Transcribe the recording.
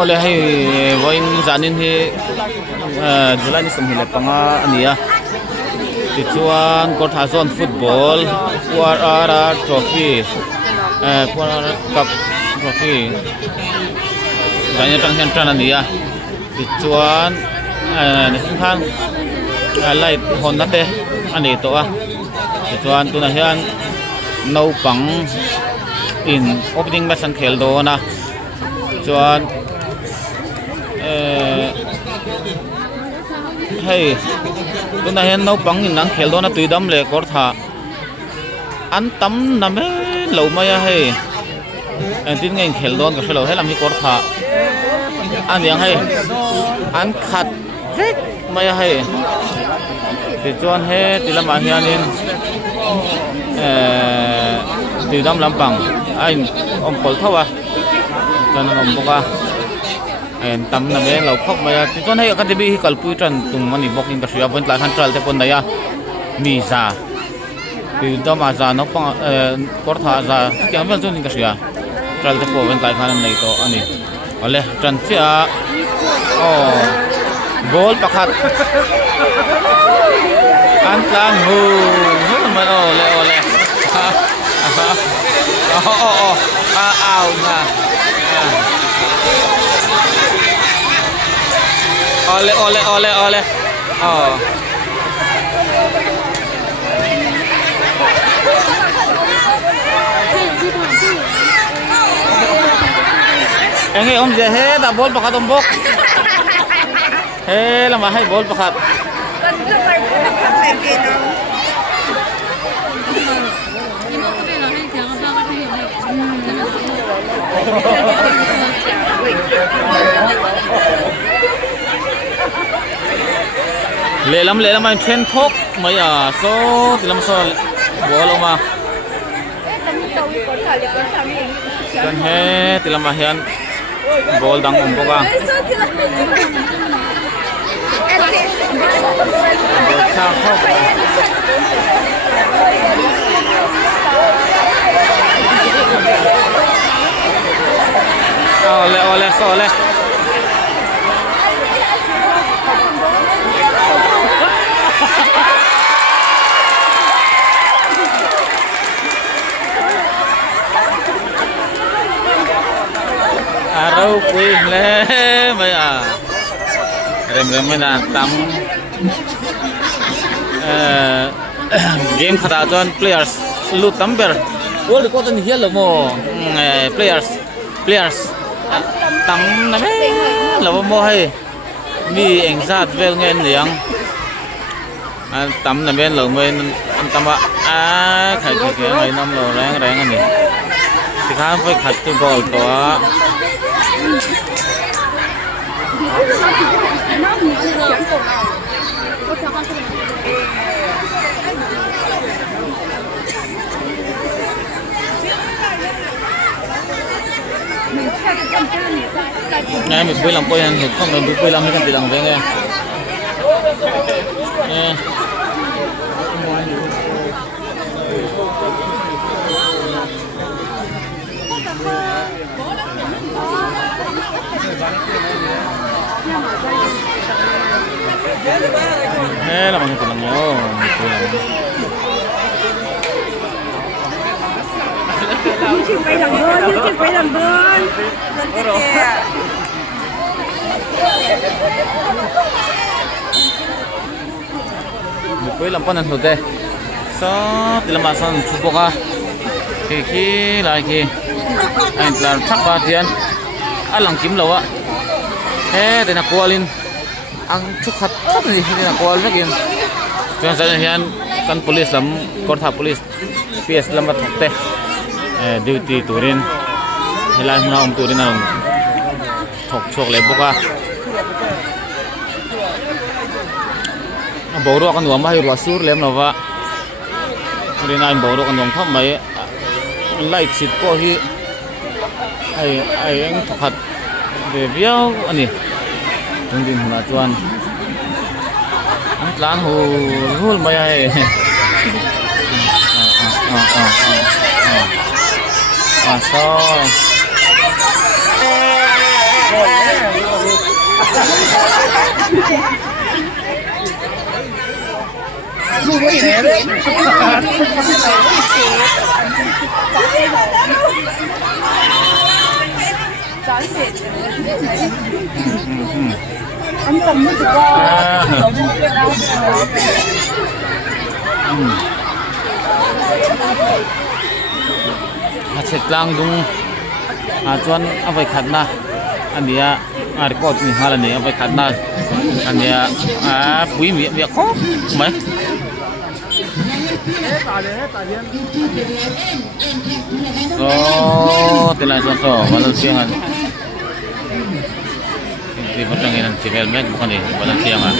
ole hay voin zanin hi July ni samhi le panga ania ti chuan ko tha zone football QRR trophy QRR cup trophy zanya tang hian tran ania ti chuan ni than light hon na te ani to a ti chuan tuna hian no pang in opening match an khel do na chuan hey tuna hian no pang in an khel do na tuidam le kor tha an tam na me lo maya hey an tin ngai khel don ka khelo helam hi kor tha an yang hey an khat vek maya hey ti chuan he tilama hianin tuidam lampang ai om pol thawa chan om boka en tam na me lo khok maya ti chuan he academy hi kalpui tran tung mani boking ka sia bon tla han tral te pon daya mi za tuidam a za no pang kor tha za kyang vel chun ka sia tral te po ven tla khan nei to ani ole tran chia gol pakhat an tlang hu man ole ao na ole anh ấy ông dễ hết đã bol pakhat ombok he lama hay bol pakhat lelam anh chen thok mai à so tilam so bol oma kan he tilam hian bol dang omboka bol sa khok ole so ole arau kui le mai à rem mai na tam game khata chon players lu tamber world ko tan hial mo players tam na me lo mo hay mi engzat vel ngen liang tam na ben lo mai tam a khai ke ngai nam lo rang ani thì khá phải khát cái gol to nghe mình vui làm coi anh không mình vui làm cái gì làm vậy nghe là mọi người cùng làm nhau chương trình quay làm đơn mình quay làm con ăn hột đây so thì làm sao chụp bọc à khi lại khi anh làm chắc ba tiền anh làm kiếm lâu á thế thì là qua lên ăn chút khát khát gì thì là qua lên cho nên hiện kan police làm con tháp police PS làm bắt thực tế duty turin helai huna turin ang thok chok le boka boro kan wa mai rasur lem nova rina boro kan dong thap mai lai chit po hi ai eng thakhat de biao ani tungin huna chuan an tlan hul mai ai so ลูกไม่เห็นเลย anh cầm nó chụp qua set lang dung chuan avai khatna ania record ni halani avai khatna ania pui mi mi kho mai so tilai so walau siangan di pertandingan si helmet bukan nih walau siangan